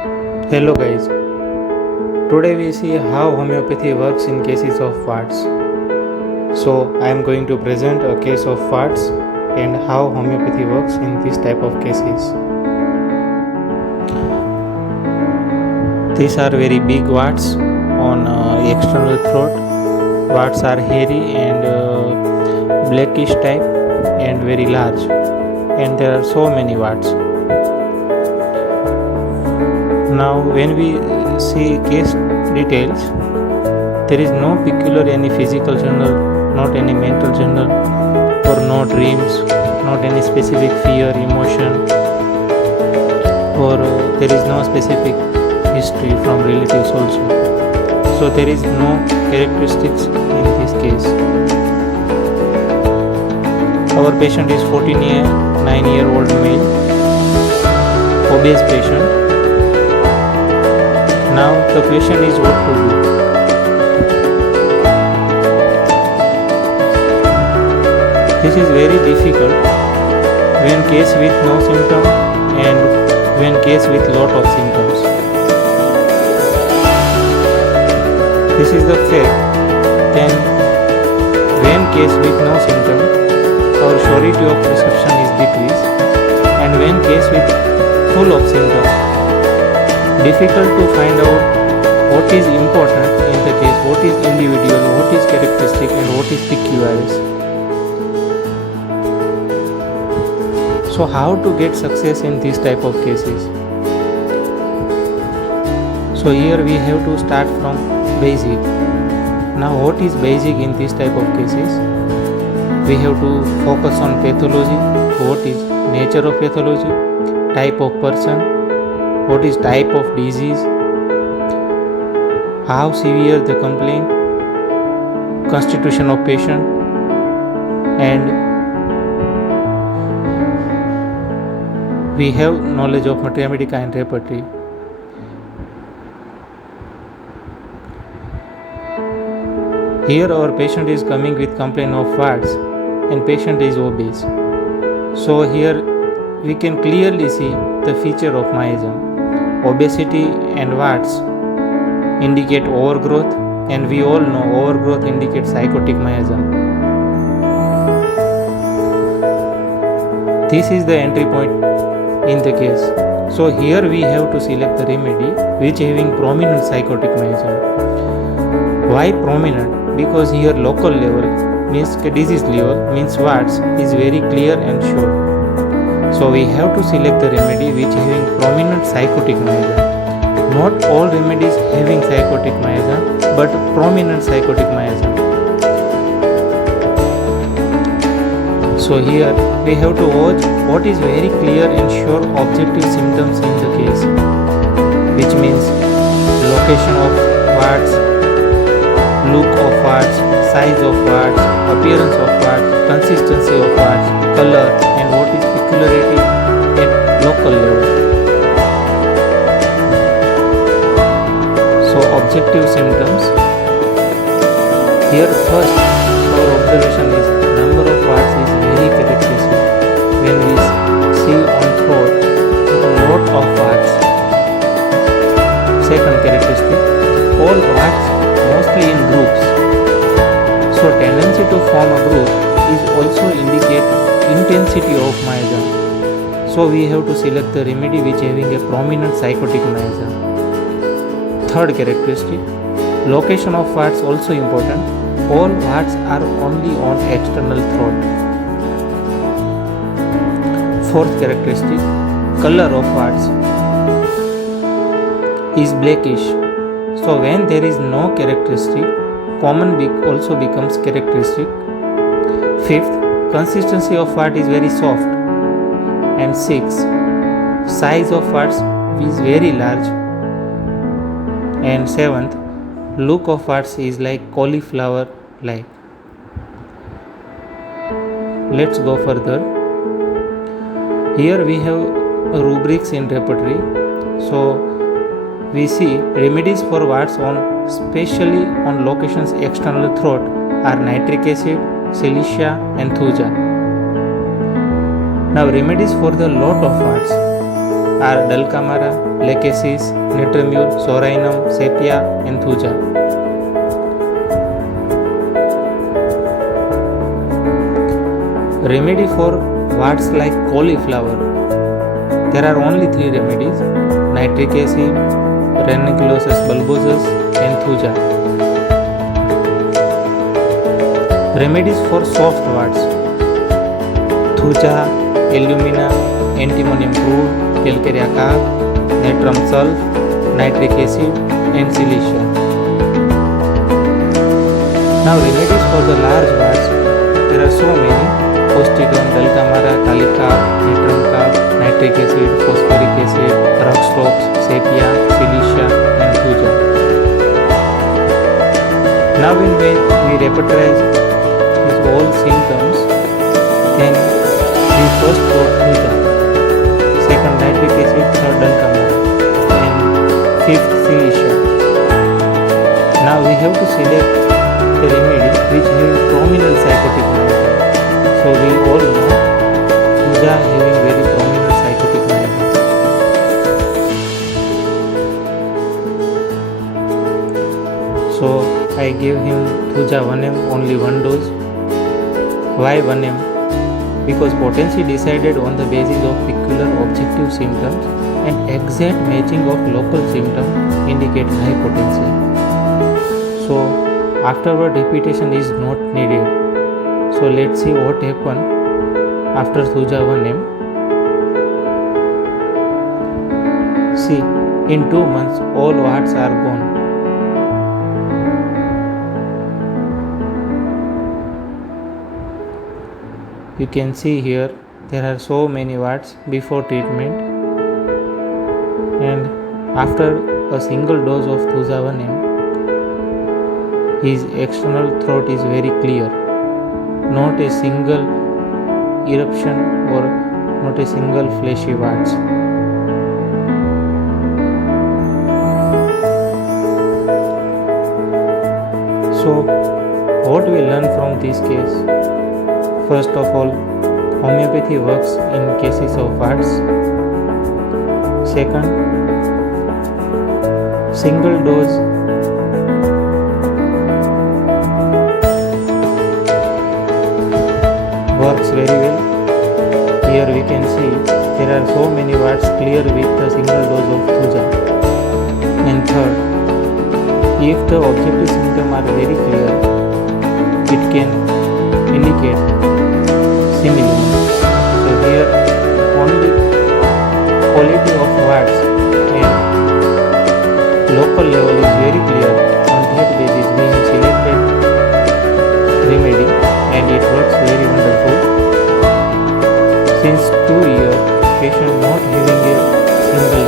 Hello guys, today we see how homeopathy works in cases of warts. So I am going to present a case of warts and how homeopathy works in this type of cases. These are very big warts on external throat. Warts are hairy and blackish type and very large, and there are so many warts. Now when we see case details, there is no peculiar any physical journal, not any mental journal, or no dreams, not any specific fear, emotion, or there is no specific history from relatives also. So there is no characteristics in this case. Our patient is 9-year-old male, obese patient. Now the question is what to do. This is very difficult when case with no symptom and when case with lot of symptoms. This is the fact. Then when case with no symptom, our surety of prescription is decreased, and when case with full of symptoms, difficult to find out what is important in the case, what is individual, what is characteristic, and what is PQRS. So how to get success in this type of cases? So here we have to start from basic. Now what is basic in this type of cases? We have to focus on pathology, what is nature of pathology, type of person, what is type of disease, how severe the complaint, constitution of patient, and we have knowledge of Mathematica and repertory. Here our patient is coming with complaint of warts and patient is obese. So here we can clearly see the feature of miasm. Obesity and warts indicate overgrowth, and we all know overgrowth indicates psychotic miasm. This is the entry point in the case. So here we have to select the remedy which having prominent psychotic miasm. Why prominent? Because here local level means disease level means warts is very clear and sure. So we have to select the remedy which having prominent psychotic miasm. Not all remedies having psychotic miasm, but prominent psychotic miasm. So here we have to watch what is very clear and sure objective symptoms in the case, which means location of warts, look of warts, size of warts, appearance of warts, consistency of warts, color, and what is peculiarity at local level. So objective symptoms. Here first our observation is number of warts is very characteristic. When we see on throat a lot of warts. Second characteristic, all warts mostly in groups. So tendency to form a group is also indicate intensity of miasm. So we have to select the remedy which having a prominent psychotic miasm. Third characteristic, location of warts also important. All warts are only on external throat. Fourth characteristic, color of warts is blackish. So when there is no characteristic, common also becomes characteristic. Fifth, consistency of wart is very soft. And sixth, size of warts is very large. And seventh, look of warts is like cauliflower like. Let's go further. Here we have rubrics in repertory. So we see remedies for warts on especially on locations external throat are nitric acid, silicia, and thuja. Now remedies for the lot of warts. are Dulcamara, Lachesis, Nitramur, Sorainum, Sepia and Thuja. Remedy for warts like cauliflower. There are only 3 remedies: nitric acid, Ranunculus bulbosus and Thuja. Remedies for soft warts: Thuja, Illumina, Antimonium crude, Calcarea carb, Natrum sulf, nitric acid and silicia. Now remedies for the large warts. There are so many: Postidon, Dulcamara, Calica, Natrum carb, nitric acid, phosphoric acid, Ruxlox, Sepia, silicia and Thuja. Now when we repertorize these all symptoms, then we first go Thuja, second nitric acid, third Dulcamara and fifth silicia. Now we have to select the remedy which have prominent psychotic management. So we all know Thuja having very prominent psychotic management. So I gave him Thuja 1m, only 1 dose. Why 1m? Because potency decided on the basis of peculiar objective symptoms and exact matching of local symptoms indicate high potency. So afterward repetition is not needed. So let's see what happened after Thuja 1m. See, in 2 months all warts are gone. You can see here there are so many warts before treatment, and after a single dose of Thuja 1m, his external throat is very clear. Not a single eruption or not a single fleshy warts. So what we learn from this case? First of all, homeopathy works in cases of warts. Second, single dose works very well. Here we can see there are so many warts clear with the single dose of Thuja. And third, if the objective symptoms are very clear, it can indicate similar. So here only quality of warts and local level is very clear. On that basis we have selected remedy and it works very wonderful. Since 2 years, patient not having a single